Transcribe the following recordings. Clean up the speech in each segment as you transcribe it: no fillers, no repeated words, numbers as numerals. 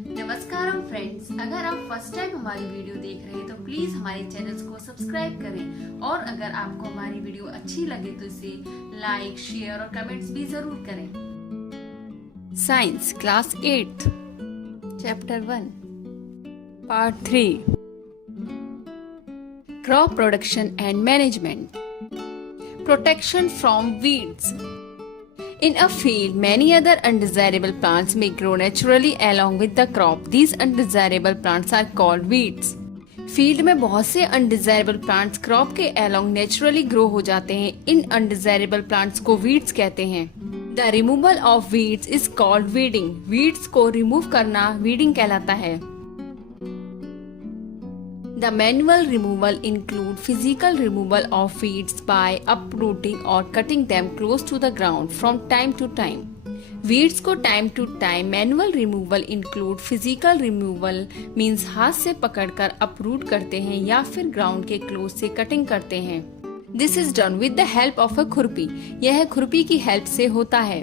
नमस्कारम friends, अगर आप first time हमारी वीडियो देख रहे हैं तो प्लीज हमारे चैनल्स को सब्सक्राइब करें और अगर आपको हमारी वीडियो अच्छी लगे तो इसे लाइक, शेयर और कमेंट्स भी जरूर करें। Science class 8 chapter 1 part 3 crop production and management, protection from weeds. In a field, many other undesirable plants may grow naturally along with the crop. These undesirable plants are called weeds. Field में बहुत से undesirable plants crop के along naturally grow हो जाते हैं। इन undesirable plants को weeds कहते हैं। The removal of weeds is called weeding. Weeds को रिमूव करना वीडिंग कहलाता है। The manual removal include physical removal of weeds by uprooting or cutting them close to the ground from time to time. Weeds को time to time manual removal include physical removal means हाथ से पकड़कर uproot करते हैं या फिर ground के close से cutting करते हैं। This is done with the help of a खुरपी। यह खुरपी की help से होता है।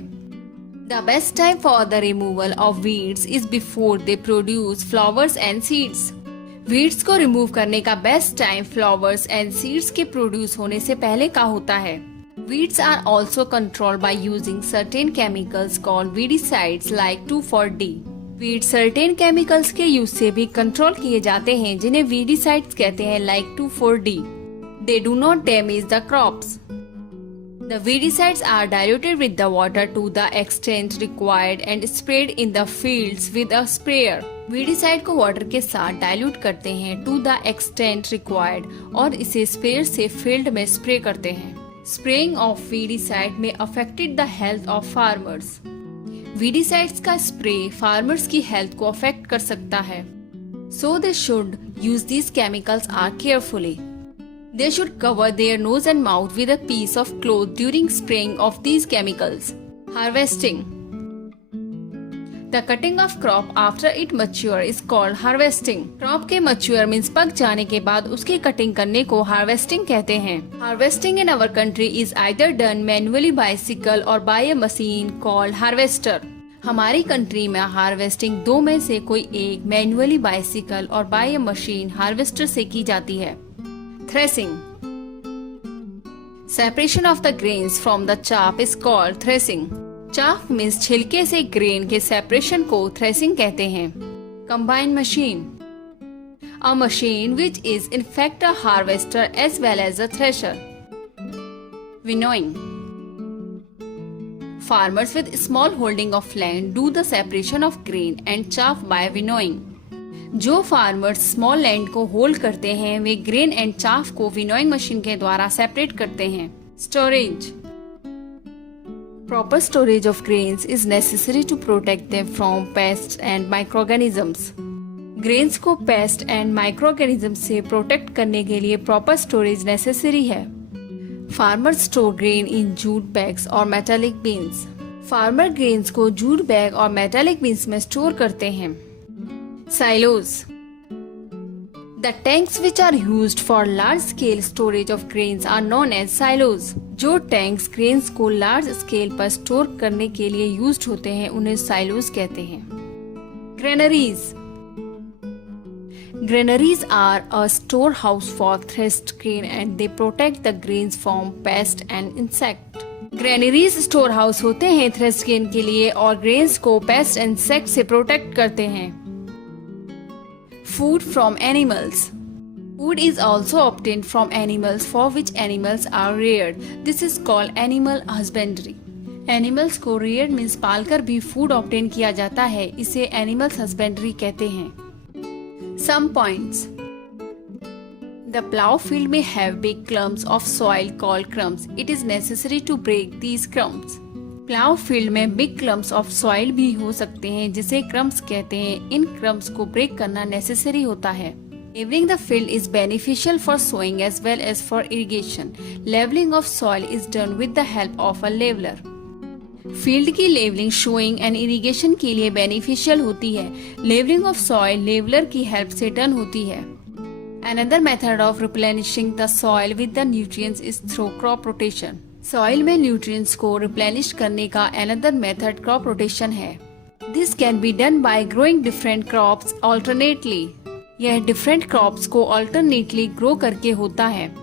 The best time for the removal of weeds is before they produce flowers and seeds. Weeds को रिमूव करने का best time flowers and seeds के प्रोड्यूस होने से पहले का होता है। Weeds are also control by using certain chemicals called weedicides like 2,4-D। Weed certain chemicals के यूज से भी कंट्रोल किए जाते हैं जिन्हें वीडिसाइड्स कहते हैं like 2,4-D। They do not damage the crops. The weedicides are diluted with the water to the extent required and sprayed in the fields with a sprayer. Weedicide को water के साथ dilute करते हैं to the extent required और इसे sprayer से field में spray करते हैं। स्प्रेइंग ऑफ वीडिसाइड में affected the health of farmers. Weedicides का स्प्रे फार्मर्स की हेल्थ को अफेक्ट कर सकता है। So they should use these chemicals are carefully. They should cover their nose and mouth with a piece of cloth during spraying of these chemicals. Harvesting. The cutting of crop after it mature is called harvesting. Crop के mature means पक जाने के बाद उसकी cutting करने को harvesting कहते हैं। Harvesting in our country is either done manually by sickle or by a machine called harvester. हमारी कंट्री में हार्वेस्टिंग दो में से कोई एक मैन्युअली बाइसिकल और बाय अ मशीन हार्वेस्टर से की जाती है। Threshing. Separation of the grains from the chaff is called threshing. Chaff means छिलके से ग्रेन के सेपरेशन को threshing कहते हैं। Combine machine. A machine which is in fact a harvester as well as a thresher. Winnowing. Farmers with small holding of land do the separation of grain and chaff by winnowing. जो farmers small land को hold करते हैं वे grain and chaff को winnowing machine के द्वारा separate करते हैं। Storage. Proper storage of grains is necessary to protect them from pest and microorganisms. Grains को पेस्ट एंड माइक्रोऑर्गेनिजम्स से प्रोटेक्ट करने के लिए प्रॉपर स्टोरेज नेसेसरी है। Farmers store grain in jute bags और मेटालिक बीन्स। फार्मर ग्रेन्स को jute bag और metallic bins में स्टोर करते हैं। Silos. The tanks which are used for large-scale storage of grains are known as silos. जो tanks grains को large scale पर store करने के लिए यूज्ड होते हैं उन्हें साइलोज कहते हैं। Granaries. Granaries are a storehouse for threshed grain and they protect the grains from pest and insect. Granaries store house होते हैं थ्रेश्ड ग्रेन के लिए और ग्रेन्स को पेस्ट एंड इंसेक्ट से प्रोटेक्ट करते हैं। Food from animals. Food is also obtained from animals for which animals are reared. This is called animal husbandry. Animals को reared means पालकर भी food obtain किया जाता है, इसे animal husbandry कहते हैं। Some points. The plow field may have big clumps of soil called crumbs. It is necessary to break these crumbs. Plough field में big clumps of soil भी हो सकते हैं जिसे क्रम्स कहते हैं। इन क्रम्स को ब्रेक करना नेसेसरी होता है। Levelling the field is beneficial for sowing as well as for irrigation. Levelling of soil is done with the help of a leveller. Field की लेवलिंग शोइंग एंड इरिगेशन के लिए beneficial होती है। Levelling of soil leveller की help से done होती है। Another method of replenishing the soil with the nutrients is through crop rotation. Soil में न्यूट्रिएंट्स को रिप्लेनिश करने का अनदर मेथड क्रॉप रोटेशन है। This can be done by growing different crops alternately. यह different crops को alternately grow करके होता है।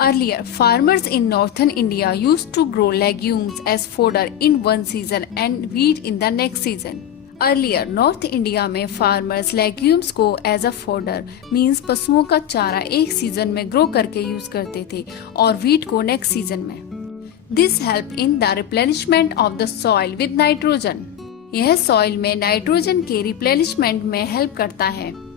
Earlier, farmers in northern India used to grow legumes as fodder in one season and wheat in the next season. Earlier, North India में farmers legumes को as a fodder means पशुओं का चारा एक season में ग्रो करके use करते थे और wheat को नेक्स्ट सीजन में। This helped in the replenishment of the soil with nitrogen. यह सॉइल में नाइट्रोजन के रिप्लेनिशमेंट में हेल्प करता है।